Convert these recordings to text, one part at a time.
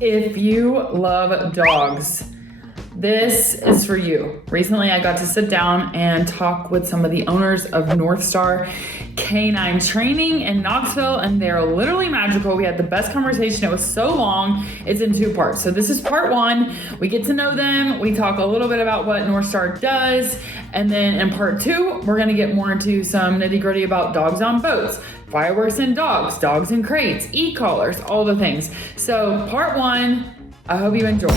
If you love dogs, this is for you. Recently, I got to sit down and talk with some of the owners of Northstar Canine Training in Knoxville, and they're literally magical. We had the best conversation. It was so long. It's in 2 parts. So this is part 1. We get to know them. We talk a little bit about what Northstar does. And then in part 2, we're going to get more into some nitty-gritty about dogs on boats, fireworks and dogs in crates, e-collars, all the things. So part 1, I hope you enjoy.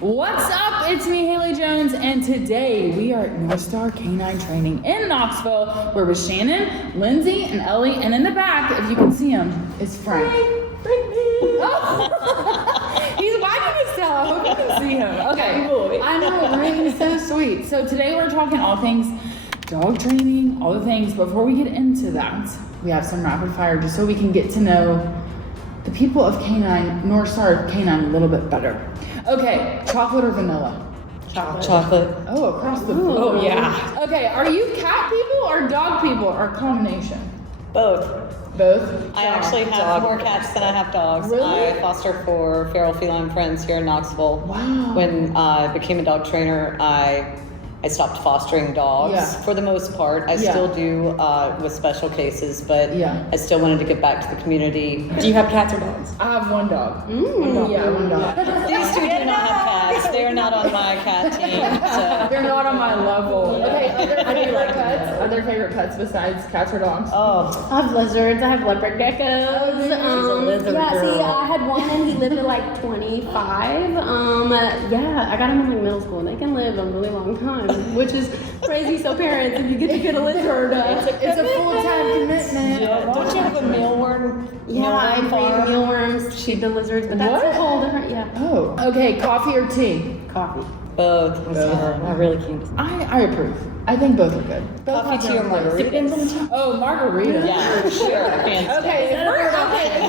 What's up? It's me, Haley Jones, and today we are at Northstar Canine Training in Knoxville. We're with Shannon, Lindsay, and Ellie, and in the back, if you can see him, is Frank. Oh. He's wagging his tail. I hope you can see him. Okay. I know, right? He's so sweet. So today we're talking all things dog training, all the things. Before we get into that, we have some rapid fire just so we can get to know the people of Canine, Northstar Canine, a little bit better. Okay, chocolate or vanilla? Chocolate. Oh, across the board. Oh, yeah. Okay, are you cat people or dog people or combination? Both. Both? I actually have more cats than I have dogs. Really? I foster for feral feline friends here in Knoxville. Wow. When I became a dog trainer, I stopped fostering dogs for the most part. I still do with special cases, but I still wanted to get back to the community. Do you have cats or dogs? I have one dog. One dog. Yeah, one dog. These two do not have cats. They are not on my cat team. So. They're not on my level. Yeah. Okay, are there favorite pets besides cats or dogs? Oh. I have lizards. I have leopard geckos. She's a lizard girl. See, I had one and he lived to like 25. I got him in like middle school and they can live a really long time, which is crazy. So parents, if you get a lizard, It's a full-time commitment. Yeah. Don't you have a mealworm? I breed mealworms, feed the lizards, but that's a whole different, Oh, okay, coffee or tea? Coffee. Both. I really can't. I approve. I think both are good. Both Coffee, have tea, their or own flavors. margarita? Depends on the time. Oh, margarita. Yeah, for sure. Hands down. Okay,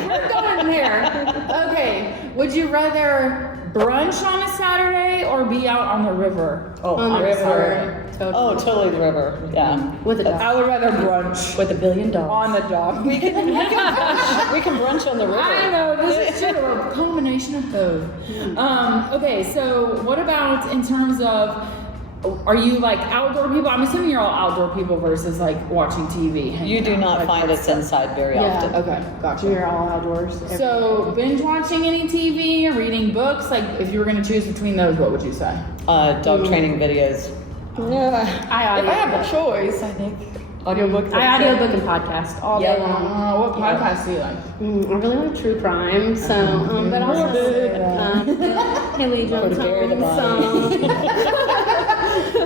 we're going there. Okay, would you rather brunch on a Saturday or be out on the river? On the river. Oh, totally the river. Yeah. With a dog. I would rather brunch With $1 billion. on the dog. We can brunch on the river. I know, this is true. A combination of both. Okay, so what about in terms of, are you like outdoor people? I'm assuming you're all outdoor people versus like watching TV. You do not find us inside very often. Okay, gotcha. We're all outdoors. So binge watching any TV or reading books, like if you were going to choose between those, what would you say? Dog training videos. If I have a choice, I think audiobooks. I audiobook and podcast all day long. What podcasts do you like? I really like true crime, so but also Haley Jones. bury the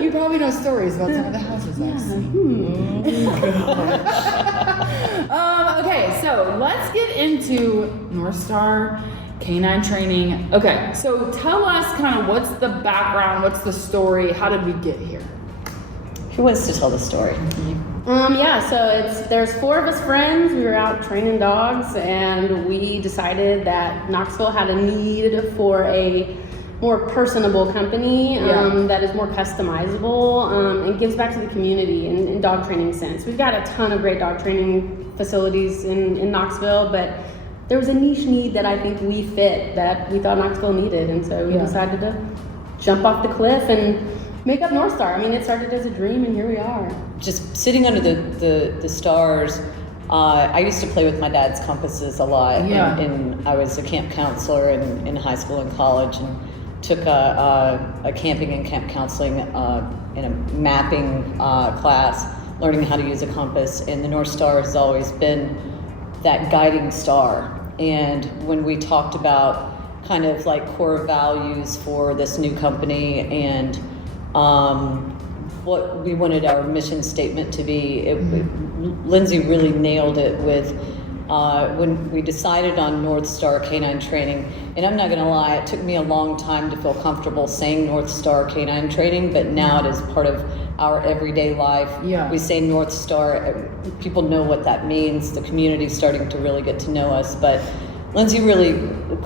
You probably know stories about some of the houses I've seen. Okay, so let's get into Northstar Canine Training. Okay, so tell us kind of what's the background, what's the story, how did we get here? Who wants to tell the story? So there's 4 of us friends. We were out training dogs, and we decided that Knoxville had a need for a more personable company that is more customizable and gives back to the community in dog training sense. We've got a ton of great dog training facilities in Knoxville, but there was a niche need that I think we fit, that we thought Knoxville needed, and so we decided to jump off the cliff and make up Northstar. I mean, it started as a dream, and here we are. Just sitting under the stars. I used to play with my dad's compasses a lot. Yeah. And I was a camp counselor in high school and college, and took a camping and camp counseling in a mapping class, learning how to use a compass. And the Northstar has always been that guiding star. And when we talked about kind of like core values for this new company and what we wanted our mission statement to be, Lindsay really nailed it with when we decided on Northstar Canine Training. And I'm not going to lie, it took me a long time to feel comfortable saying Northstar Canine Training, but now it is part of our everyday life. Yeah. We say Northstar, people know what that means. The community's starting to really get to know us, but Lindsay really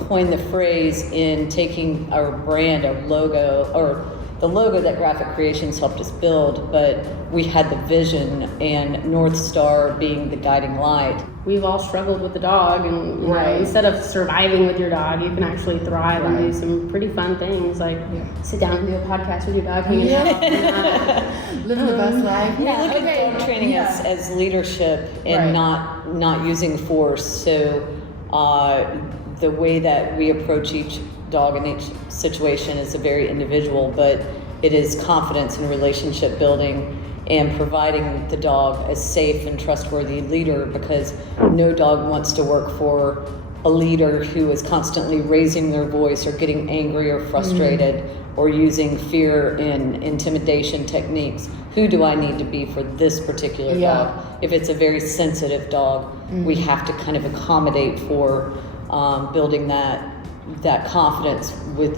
coined the phrase in taking our brand, our logo, or the logo that Graphic Creations helped us build, but we had the vision, and Northstar being the guiding light. We've all struggled with the dog, and you know, instead of surviving with your dog, you can actually thrive and do some pretty fun things, like sit down and do a podcast with your dog, hanging out, living the best life. We look at dog training as leadership and not using force. So the way that we approach each dog in each situation is a very individual, but it is confidence and relationship building and providing the dog a safe and trustworthy leader, because no dog wants to work for a leader who is constantly raising their voice or getting angry or frustrated or using fear and intimidation techniques. Who do I need to be for this particular dog? If it's a very sensitive dog, we have to kind of accommodate for building that confidence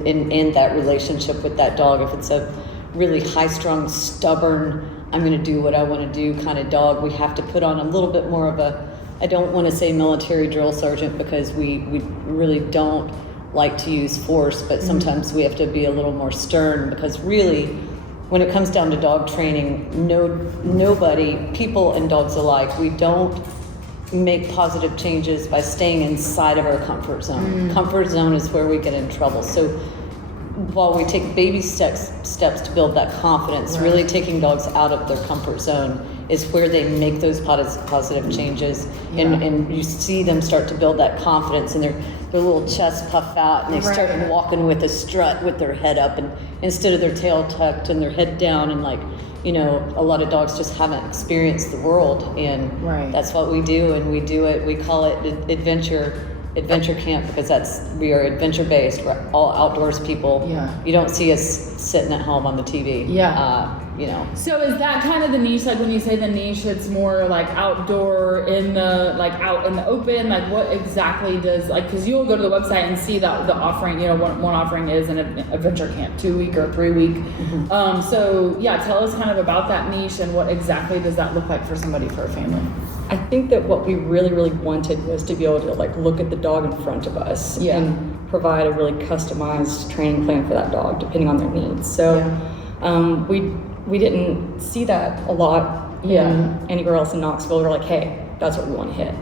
in that relationship with that dog. If it's a really high-strung, stubborn, I'm going to do what I want to do kind of dog, we have to put on a little bit more of a, I don't want to say military drill sergeant, because we really don't like to use force, but sometimes we have to be a little more stern, because really, when it comes down to dog training, nobody, people and dogs alike, we don't make positive changes by staying inside of our comfort zone. Comfort zone is where we get in trouble. So while we take baby steps to build that confidence, really taking dogs out of their comfort zone is where they make those positive changes, and you see them start to build that confidence, and their little chest puff out, and they start walking with a strut with their head up, and instead of their tail tucked and their head down, and like, you know, a lot of dogs just haven't experienced the world, and that's what we do, and we do it, we call it adventure camp, because we are adventure based. We're all outdoors people. You don't see us sitting at home on the TV. You know. So is that kind of the niche? Like when you say the niche, it's more like outdoor out in the open. Like what exactly does, like, because you'll go to the website and see that the offering. You know, one offering is an adventure camp, 2 week or 3 week. So yeah, tell us kind of about that niche and what exactly does that look like for somebody, for a family. I think that what we really, really wanted was to be able to like look at the dog in front of us and provide a really customized training plan for that dog depending on their needs. So we didn't see that a lot anywhere else in Knoxville. We're like, hey, that's what we want to hit.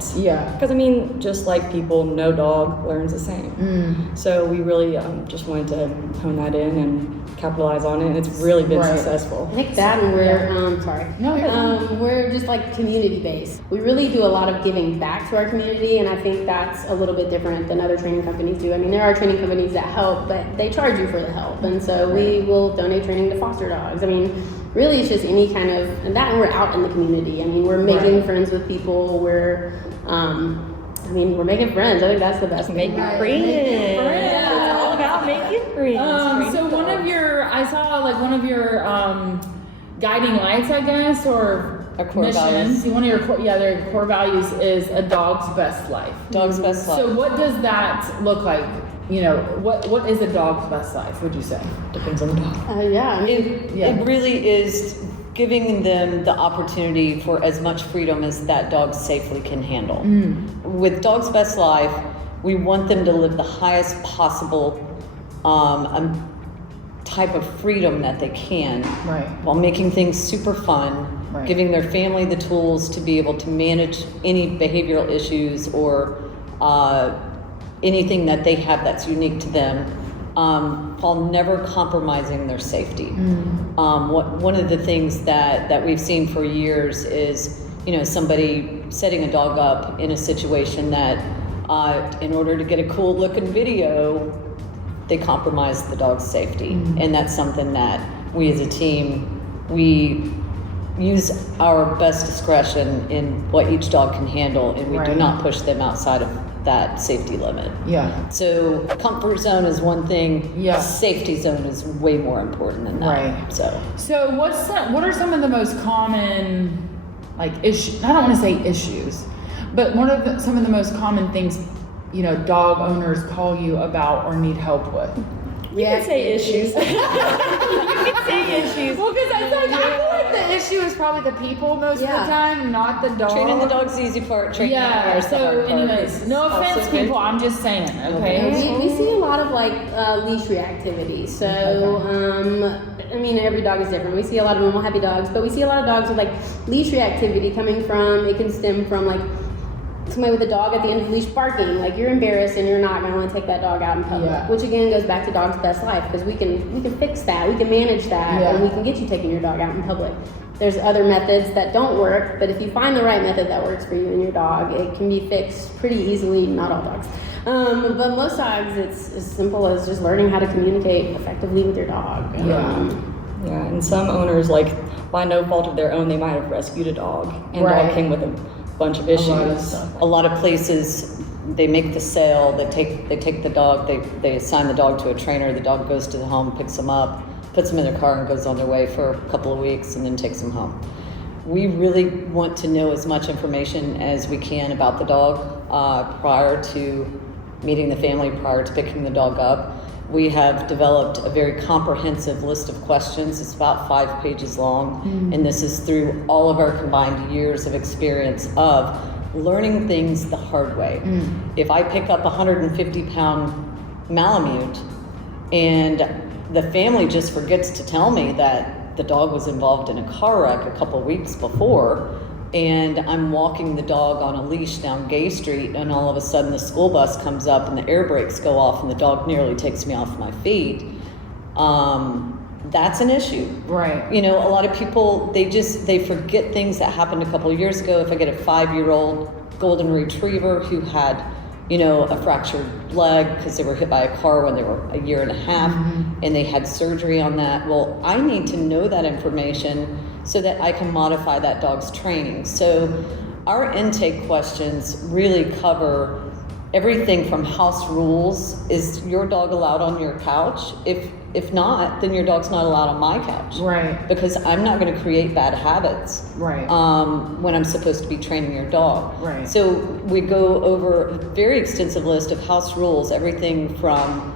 Because I mean, just like people, no dog learns the same. So we really just wanted to hone that in and capitalize on it, and it's really been successful. I think that, and we're we're just like community based. We really do a lot of giving back to our community, and I think that's a little bit different than other training companies do. I mean, there are training companies that help, but they charge you for the help, and so we will donate training to foster dogs. I mean, really, it's just any kind of, and we're out in the community. I mean, we're making friends with people. We're making friends. I think that's the best. Making friends. It's all about making friends. So I saw like one of your guiding lights, I guess, or core missions. values. One of your their core values is a dog's best life. Dog's best life. So what does that look like? You know, what is a dog's best life, would you say? Depends on the dog. It really is giving them the opportunity for as much freedom as that dog safely can handle. With Dog's Best Life, we want them to live the highest possible type of freedom that they can, while making things super fun, giving their family the tools to be able to manage any behavioral issues or anything that they have that's unique to them, while never compromising their safety. One of the things that we've seen for years is, you know, somebody setting a dog up in a situation that in order to get a cool looking video, they compromise the dog's safety. And that's something that we as a team, we use our best discretion in what each dog can handle, and we do not push them outside of that safety limit. So comfort zone is one thing. Safety zone is way more important than that. So what are some of the most common like issues? I don't want to say issues, but what are some of the most common things, you know, dog owners call you about or need help with? You can say issues. You can say issues. Well, because I feel like the issue is probably the people most of the time, not the dog. Training the dog's the easy part. Training the dog is the hard part. Anyways, no offense, people. I'm just saying. Okay. We see a lot of like leash reactivity. So, I mean, every dog is different. We see a lot of normal happy dogs, but we see a lot of dogs with like leash reactivity coming from. It can stem from like somebody with a dog at the end of the leash barking, like you're embarrassed and you're not going to want to take that dog out in public. Which again goes back to dog's best life, because we can fix that, we can manage that, and we can get you taking your dog out in public. There's other methods that don't work, but if you find the right method that works for you and your dog, it can be fixed pretty easily. Not all dogs, but most dogs, it's as simple as just learning how to communicate effectively with your dog. Yeah, and some owners, like by no fault of their own, they might have rescued a dog, and dog came with a bunch of issues. A lot of places, they make the sale, they take the dog, they assign the dog to a trainer, the dog goes to the home, picks them up, puts them in their car and goes on their way for a couple of weeks and then takes them home. We really want to know as much information as we can about the dog prior to meeting the family, prior to picking the dog up. We have developed a very comprehensive list of questions. It's about 5 pages long, and this is through all of our combined years of experience of learning things the hard way. If I pick up a 150-pound Malamute and the family just forgets to tell me that the dog was involved in a car wreck a couple weeks before, and I'm walking the dog on a leash down Gay Street, and all of a sudden the school bus comes up and the air brakes go off and the dog nearly takes me off my feet, that's an issue. Right. You know, a lot of people, they forget things that happened a couple of years ago. If I get a 5-year-old golden retriever who had, you know, a fractured leg because they were hit by a car when they were a year and a half, and they had surgery on that, well, I need to know that information so that I can modify that dog's training. So our intake questions really cover everything from house rules. Is your dog allowed on your couch? If not, then your dog's not allowed on my couch. Right. Because I'm not going to create bad habits. Right. When I'm supposed to be training your dog. Right. So we go over a very extensive list of house rules, everything from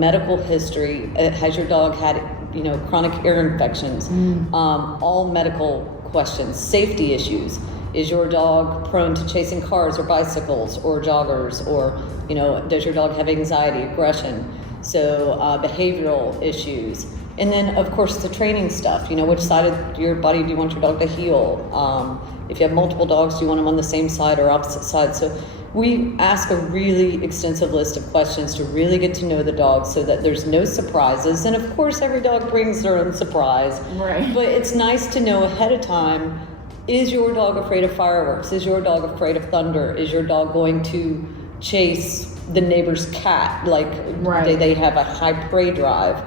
medical history. Has your dog had, you know, chronic ear infections? All medical questions, safety issues. Is your dog prone to chasing cars or bicycles or joggers? Or, you know, does your dog have anxiety, aggression? So behavioral issues. And then, of course, the training stuff. You know, which side of your body do you want your dog to heel? If you have multiple dogs, do you want them on the same side or opposite side? So we ask a really extensive list of questions to really get to know the dog so that there's no surprises. And of course, every dog brings their own surprise. Right. But it's nice to know ahead of time, is your dog afraid of fireworks? Is your dog afraid of thunder? Is your dog going to chase the neighbor's cat? Like, they have a high prey drive.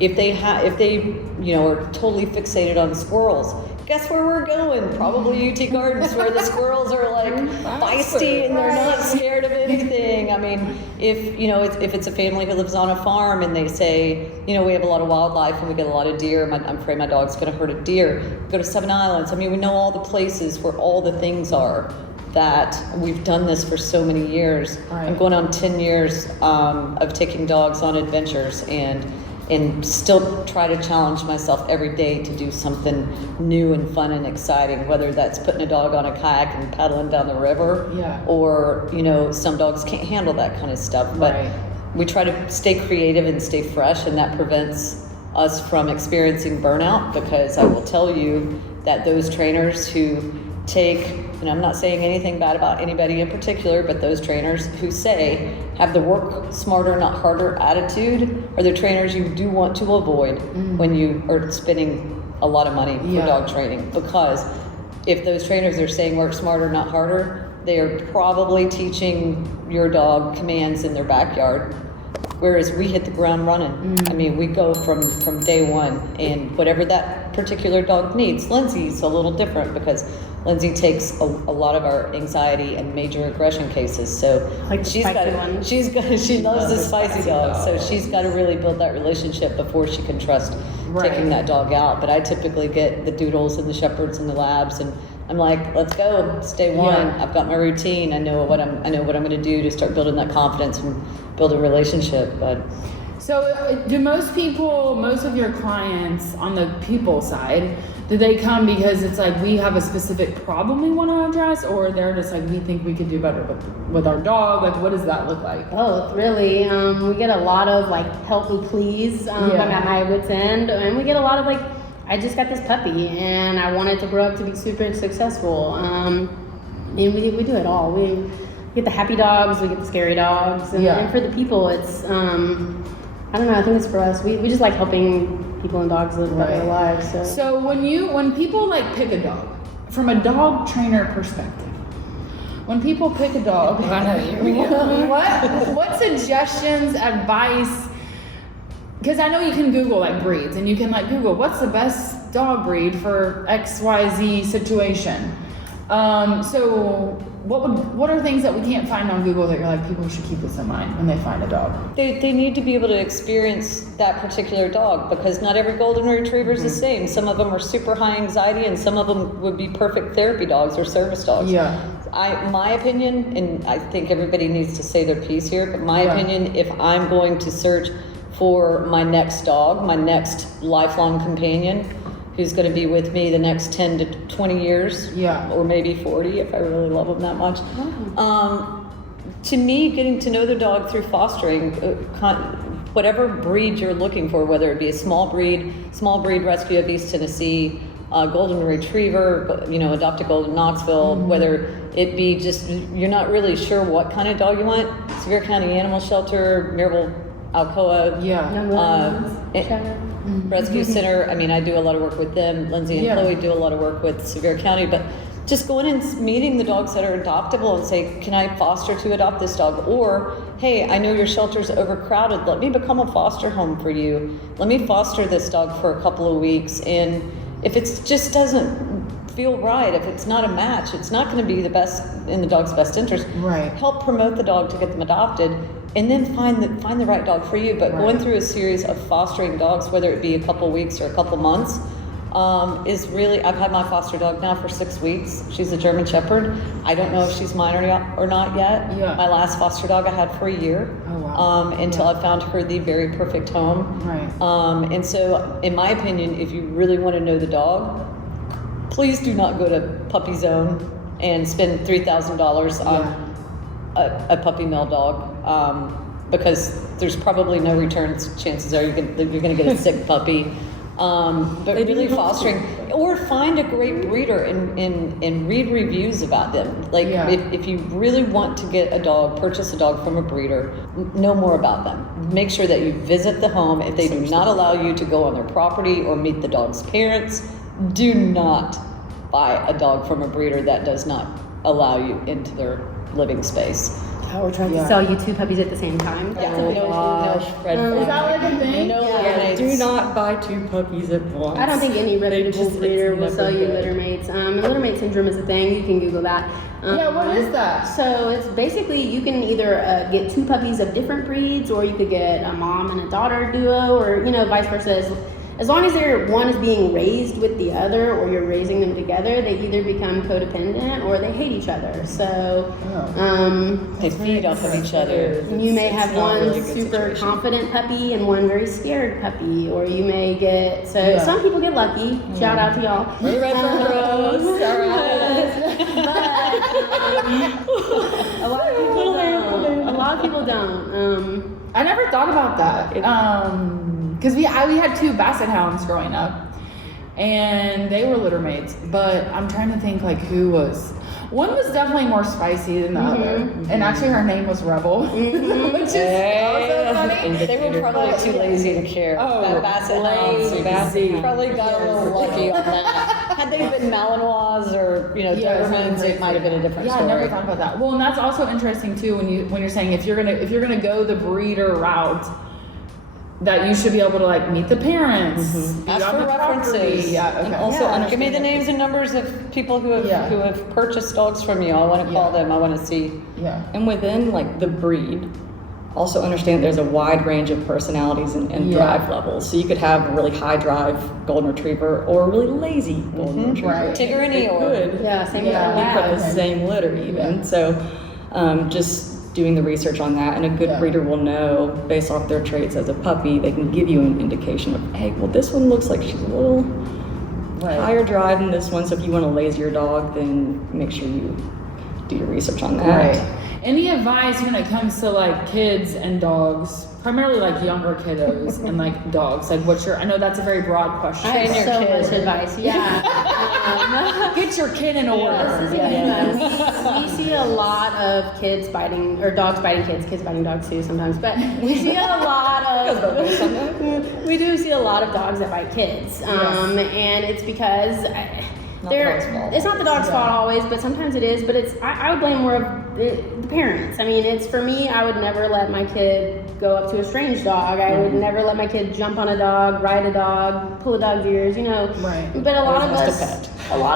If they you know, are totally fixated on squirrels, guess where we're going? Probably UT Gardens, where the squirrels are like feisty and they're not scared of anything. I mean, if it's a family who lives on a farm and they say, you know, we have a lot of wildlife and we get a lot of deer, I'm afraid my dog's going to hurt a deer, go to Seven Islands. I mean, we know all the places where all the things are. That we've done this for so many years. Right. I'm going on 10 years of taking dogs on adventures and still try to challenge myself every day to do something new and fun and exciting, whether that's putting a dog on a kayak and paddling down the river, or, you know, some dogs can't handle that kind of stuff. But we try to stay creative and stay fresh, and that prevents us from experiencing burnout, because I will tell you that those trainers who take, and I'm not saying anything bad about anybody in particular, but those trainers who say have the work smarter, not harder attitude are the trainers you do want to avoid when you are spending a lot of money for dog training. Because if those trainers are saying work smarter, not harder, they are probably teaching your dog commands in their backyard. Whereas we hit the ground running. I mean, we go from day one, and whatever that particular dog needs. Lindsay's a little different because Lindsay takes a lot of our anxiety and major aggression cases. So like she loves the spicy dog. So she's got to really build that relationship before she can trust taking that dog out. But I typically get the doodles and the shepherds and the labs, and I'm like, let's go. It's day one. I've got my routine. I know what I'm going to do to start building that confidence and build a relationship. But So do most of your clients on the people side, do they come because it's like we have a specific problem we want to address, or they're just like we think we could do better with our dog? Like, what does that look like? Both, really. We get a lot of like help me please. I'm at my wit's end, and we get a lot of like, I just got this puppy and I want it to grow up to be super successful. And we do it all. We get the happy dogs, we get the scary dogs, and for the people, it's I don't know. I think it's for us. We just like helping people and dogs live better lives. So when people like pick a dog, from a dog trainer perspective, when people pick a dog, what suggestions, advice? Because I know you can Google like breeds, and you can like Google what's the best dog breed for XYZ situation. So what are things that we can't find on Google that you're like, people should keep this in mind when they find a dog? They need to be able to experience that particular dog, because not every golden retriever is the same. Some of them are super high anxiety, and some of them would be perfect therapy dogs or service dogs. My opinion, and I think everybody needs to say their piece here, but my opinion, if I'm going to search for my next dog, my next lifelong companion, who's going to be with me the next 10 to 20 years, or maybe 40 if I really love them that much. To me, getting to know the dog through fostering, whatever breed you're looking for, whether it be a small breed rescue of East Tennessee, golden retriever, adopted golden Knoxville, whether it be just, you're not really sure what kind of dog you want, Sevier County Animal Shelter, Maryville, Alcoa, Rescue Center. I mean, I do a lot of work with them. Lindsay and Chloe do a lot of work with Sevier County, but just going and meeting the dogs that are adoptable and say, can I foster to adopt this dog? Or, hey, I know your shelter's overcrowded. Let me become a foster home for you. Let me foster this dog for a couple of weeks. And if it just doesn't feel right, if it's not a match, it's not going to be the best in the dog's best interest. Help promote the dog to get them adopted, and then find the right dog for you. But going through a series of fostering dogs, whether it be a couple weeks or a couple months, is really, I've had my foster dog now for 6 weeks. She's a German Shepherd. I don't know if she's mine or not yet. My last foster dog I had for a year, until I found her the very perfect home. And so, in my opinion, if you really want to know the dog, please do not go to Puppy Zone and spend $3,000 on a puppy mill dog, because there's probably no returns. Chances are you're going to get a sick puppy. But really fostering, or find a great breeder and read reviews about them. Like if you really want to get a dog, purchase a dog from a breeder, know more about them. Make sure that you visit the home. If they do not allow you to go on their property or meet the dog's parents, do not buy a dog from a breeder that does not allow you into their living space. Or trying to sell you 2 puppies at the same time. No, red flag. Is that like a thing? Do not buy 2 puppies at once. I don't think any reputable breeder will sell you litter mates. And litter mate syndrome is a thing. You can Google that. What is that? So it's basically, you can either get 2 puppies of different breeds, or you could get a mom and a daughter duo, or vice versa. As long as one is being raised with the other, or you're raising them together, they either become codependent or they hate each other. So they feed off of each other. You may have one super confident puppy and one very scared puppy, or you may get some people get lucky. Shout out to y'all. We're red for the rose. All right. A lot of people don't. I never thought about that. Because we had 2 basset hounds growing up, and they were litter mates. But I'm trying to think like who was. One was definitely more spicy than the other, and actually her name was Rebel, which is also funny. They were probably too lazy to care. Basset hounds probably got a little lucky on that. Had they been Malinois or Dobermans, it might have been a different story. I never thought about that. Well, and that's also interesting too when you're saying if you're gonna go the breeder route, that you should be able to like meet the parents, ask for references, and also give me the names and numbers of people who have purchased dogs from you. I want to call them. I want to see. And within like the breed, also understand there's a wide range of personalities and drive levels. So you could have a really high drive golden retriever or a really lazy golden retriever. Tigger and Eeyore. Same from the same litter even. So just doing the research on that, and a good breeder will know based off their traits as a puppy. They can give you an indication of, hey, well, this one looks like she's a little higher drive than this one. So if you want a lazier dog, then make sure you do your research on that. Right. Any advice when it comes to like kids and dogs, primarily like younger kiddos and like dogs? Like, what's your? I know that's a very broad question. I have so much advice. Yeah. Get your kid in order. We see a lot of kids biting, or dogs biting kids biting dogs too sometimes, but we see a lot of, we do see a lot of dogs that bite kids. And it's because it's not the dog's fault always, but sometimes it is, but I would blame more of the parents. I mean, it's for me, I would never let my kid go up to a strange dog. I would never let my kid jump on a dog, ride a dog, pull a dog's ears, you know. Right. But a lot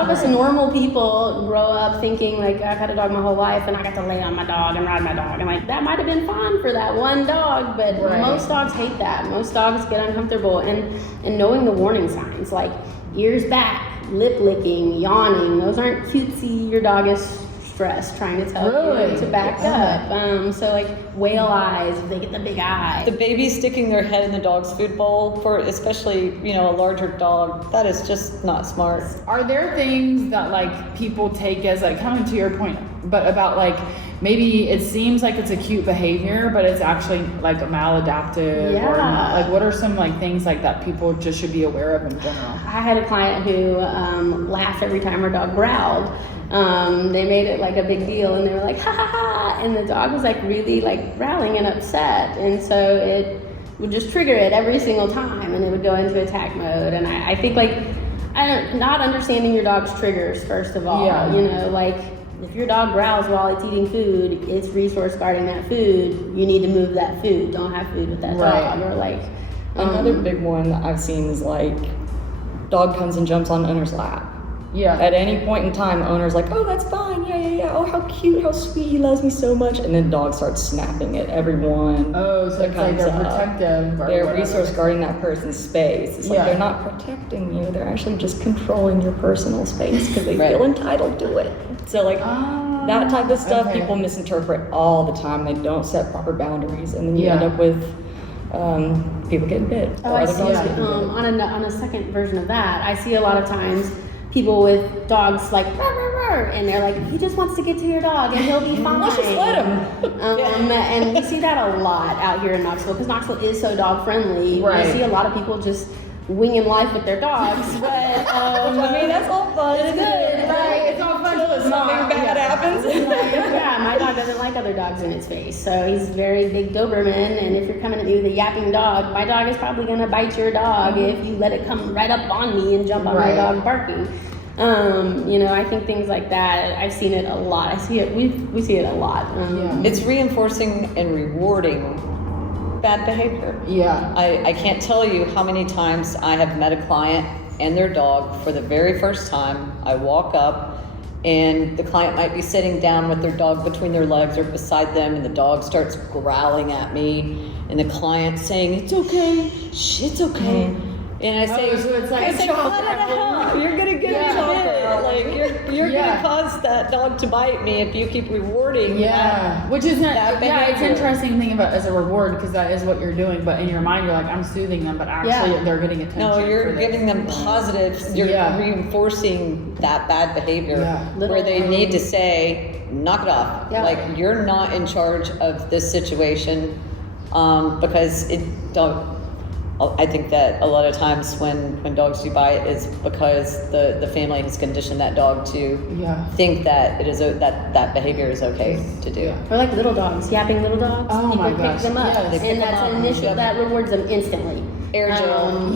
of us normal people grow up thinking like, I've had a dog my whole life and I got to lay on my dog and ride my dog. And like, that might have been fun for that one dog, but most dogs hate that. Most dogs get uncomfortable, and knowing the warning signs, like ears back, lip licking, yawning, those aren't cutesy. Your dog is stressed, trying to tell you to back up. So like whale eyes, they get the big eye. The baby sticking their head in the dog's food bowl, for especially, you know, a larger dog, that is just not smart. Are there things that like people take as like, coming to your point, but about like maybe it seems like it's a cute behavior, but it's actually like a maladaptive? Or not? Like, what are some like things like that people just should be aware of in general? I had a client who laughed every time her dog growled. They made it like a big deal, and they were like, ha ha ha, and the dog was like really like growling and upset, and so it would just trigger it every single time, and it would go into attack mode. And I think like, not understanding your dog's triggers, first of all. You know, like if your dog growls while it's eating food, it's resource guarding that food. You need to move that food. Don't have food with that dog. Or like another big one that I've seen is like dog comes and jumps on owner's lap. At any point in time, owner's like, oh, that's fine, yeah. Oh, how cute, how sweet, he loves me so much. And then dog starts snapping at everyone. Oh, so it's like they're protective. They're resource guarding that person's space. It's like they're not protecting you. They're actually just controlling your personal space because they feel entitled to it. So like that type of stuff, people misinterpret all the time. They don't set proper boundaries, and then you end up with people getting bit. I see. On a second version of that, I see a lot of times people with dogs like rah, rah, rah, and they're like, he just wants to get to your dog and he'll be fine. Let's just let him. And we see that a lot out here in Knoxville, because Knoxville is so dog friendly. We see a lot of people just winging life with their dogs, but I mean, that's all fun. It's good, right? It's all fun till something bad happens. My dog doesn't like other dogs in its face, so he's very big Doberman, and if you're coming at me with a yapping dog, my dog is probably gonna bite your dog if you let it come right up on me and jump on my dog barking. You know, I think things like that, I've seen it a lot. I see it, we see it a lot. It's reinforcing and rewarding bad behavior. I can't tell you how many times I have met a client and their dog for the very first time. I walk up and the client might be sitting down with their dog between their legs or beside them, and the dog starts growling at me, and the client saying, it's okay, it's okay. And I say, so it's like, what the hell? You're gonna get bit. Like you're gonna cause that dog to bite me if you keep rewarding. Which isn't. That It's interesting to think about as a reward, because that is what you're doing. But in your mind, you're like, I'm soothing them, but actually they're getting attention. No, you're giving them positive. You're reinforcing that bad behavior where they need to say, knock it off. Like, you're not in charge of this situation, because I think that a lot of times when dogs do bite is because the family has conditioned that dog to think that it is that behavior is okay to do. Or like little dogs, yapping little dogs. Oh my gosh! Pick them up, and that's initial. That rewards them instantly. Air gel.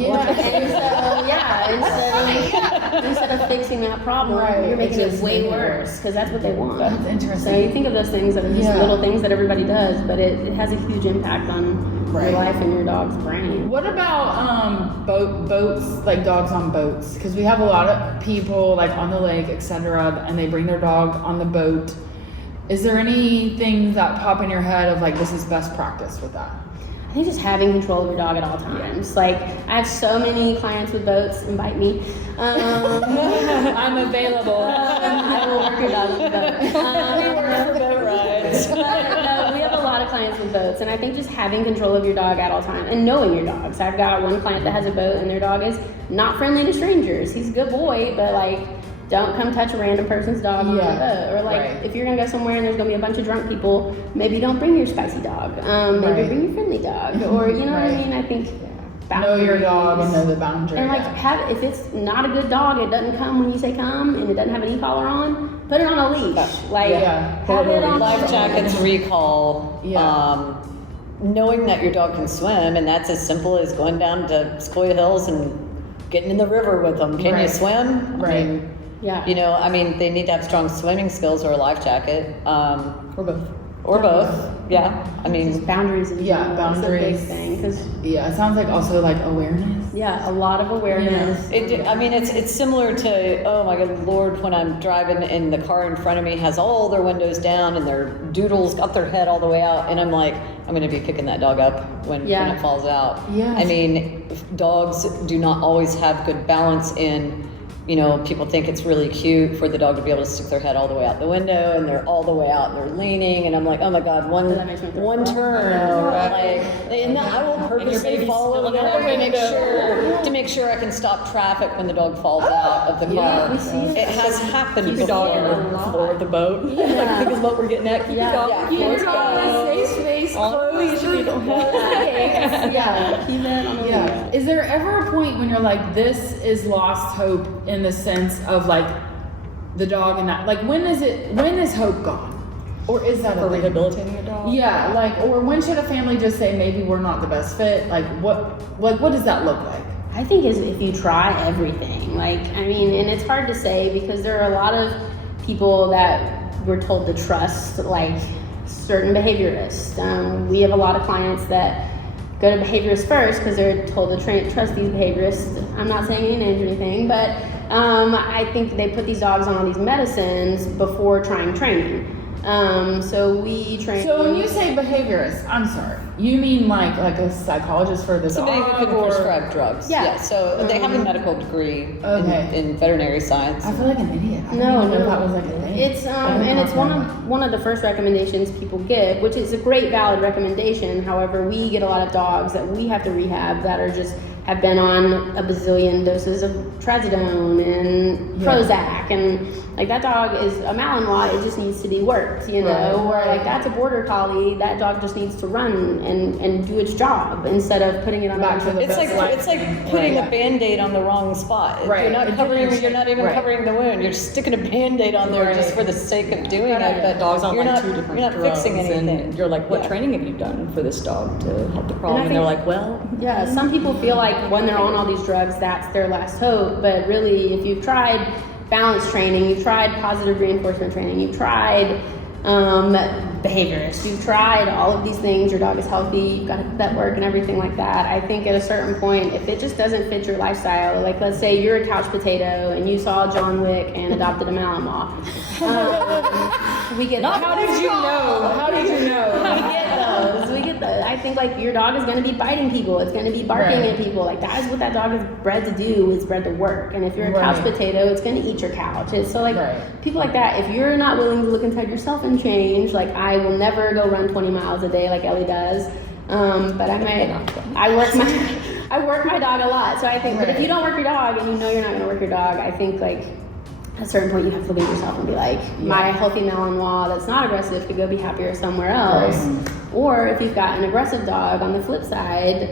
Instead of fixing that problem, you're making it way worse, because that's what they want. That's interesting. So you think of those things that are just little things that everybody does, but it has a huge impact on your life and your dog's brain. What about boats, like dogs on boats? Because we have a lot of people like on the lake, etc., and they bring their dog on the boat. Is there anything that pop in your head of like, this is best practice with that? I think just having control of your dog at all times. Like, I have so many clients with boats, invite me. I'm available. I will work your dog with the boat. We work for boat rides. clients with boats, and I think just having control of your dog at all times and knowing your dogs. I've got one client that has a boat, and their dog is not friendly to strangers. He's a good boy, but like, don't come touch a random person's dog on the boat. Or like, if you're gonna go somewhere and there's gonna be a bunch of drunk people, maybe don't bring your spicy dog. Maybe bring your friendly dog, or you know what I mean. I think. Know your dog and know the boundary. And like, if it's not a good dog, it doesn't come when you say come, and it doesn't have an e-collar on, put it on a leash. Like, have it on life jackets, recall. Knowing that your dog can swim, and that's as simple as going down to Sequoia Hills and getting in the river with them. Can you swim? Right. I mean, you know, I mean, they need to have strong swimming skills or a life jacket. Or both. Or both. Yeah. I mean, just boundaries. Boundaries. Is a big thing. It sounds like also like awareness. Yeah, a lot of awareness. I mean, it's similar to, oh my good Lord, when I'm driving and the car in front of me has all their windows down and their doodles got their head all the way out, and I'm like, I'm going to be picking that dog up when it falls out. Yeah. I mean, dogs do not always have good balance in, you know, people think it's really cute for the dog to be able to stick their head all the way out the window, and they're all the way out and they're leaning, and I'm like, oh my God, one turn, and I will purposely follow it to make sure I can stop traffic when the dog falls out of the car. It has happened Keep your dog on the floor of the boat. Like, I think is what we're getting at. Keep your dog Keep your dog on a safe space, closed. You don't have keep it on the leash. Is there ever a point when you're like, this is lost hope in the sense of like the dog and that, like, when is hope gone? Or is that for rehabilitating a dog? Yeah, like, or when should a family just say maybe we're not the best fit? Like, what does that look like? I think is if you try everything. Like, I mean, and it's hard to say because there are a lot of people that we're told to trust, like certain behaviorists. We have a lot of clients that go to behaviorists first because they're told to trust these behaviorists. I'm not saying any names or anything, but I think they put these dogs on all these medicines before trying training. So we train. So when you say behaviorist, I'm sorry, you mean like a psychologist for the dog? Somebody who can prescribe drugs. Yeah. So they have a medical degree in veterinary science. I feel like an idiot. I No, didn't even know that was like a thing. It's and it's one of the first recommendations people give, which is a great valid recommendation. However, we get a lot of dogs that we have to rehab that are just have been on a bazillion doses of trazodone and Prozac, and like that dog is a Malinois. It just needs to be worked, you know. Or like that's a border collie. That dog just needs to run and do its job instead of putting it on Back to the It's like putting a Band-Aid on the wrong spot. You're not even covering the wound. You're just sticking a Band-Aid on there just for the sake of doing it. That dog's on like two different drugs. You're not fixing anything. And you're like, what training have you done for this dog to help the problem? And they're like, well, yeah. Some people feel like when they're on all these drugs, that's their last hope. But really, if you've tried balance training, you've tried positive reinforcement training, you've tried behaviorists, you've tried all of these things, your dog is healthy, you've got vet work and everything like that. I think at a certain point, if it just doesn't fit your lifestyle, like let's say you're a couch potato and you saw John Wick and adopted a Malinois. We get those. How did you know? We get those. I think like your dog is going to be biting people. It's going to be barking at people. Like that is what that dog is bred to do. It's bred to work. And if you're a couch potato, it's going to eat your couch. And so like people like that, if you're not willing to look inside yourself and change, like I will never go run 20 miles a day like Ellie does. But I work my dog a lot. So I think, but if you don't work your dog and you know you're not going to work your dog, I think like at a certain point you have to look at yourself and be like, my healthy Malinois that's not aggressive could go be happier somewhere else. Or if you've got an aggressive dog on the flip side,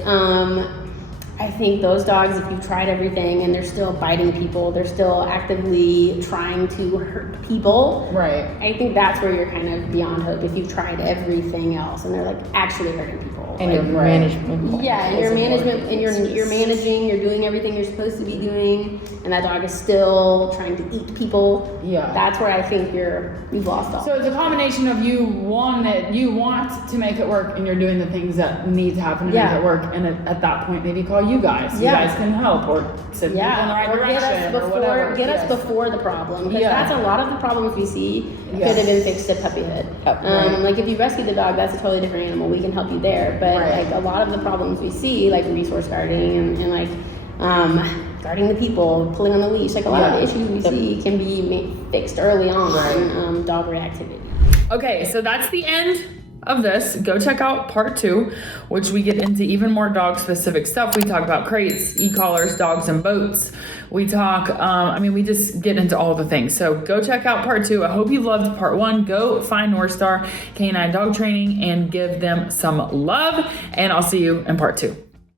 I think those dogs, if you've tried everything and they're still biting people, they're still actively trying to hurt people. I think that's where you're kind of beyond hope. If you've tried everything else and they're like actually hurting people. And like, your management. Yeah, and your management, and you're managing, you're doing everything you're supposed to be doing, and that dog is still trying to eat people. That's where I think you've lost all. So it's a combination of you want to make it work, and you're doing the things that need to happen to make it work, and at that point maybe call you guys. You guys can help or send people in the right direction get us before the problem, because that's a lot of the problems we see could have been fixed at puppyhood. Like if you rescue the dog, that's a totally different animal. We can help you there, but like a lot of the problems we see, like resource guarding and like guarding the people, pulling on the leash, like a lot of the issues we see can be fixed early on. Dog reactivity. Okay, so that's the end of this, go check out part 2, which we get into even more dog specific stuff. We talk about crates, e-collars, dogs and boats. We talk, we just get into all the things. So go check out part 2. I hope you loved part 1. Go find Northstar Canine Dog Training and give them some love. And I'll see you in part 2.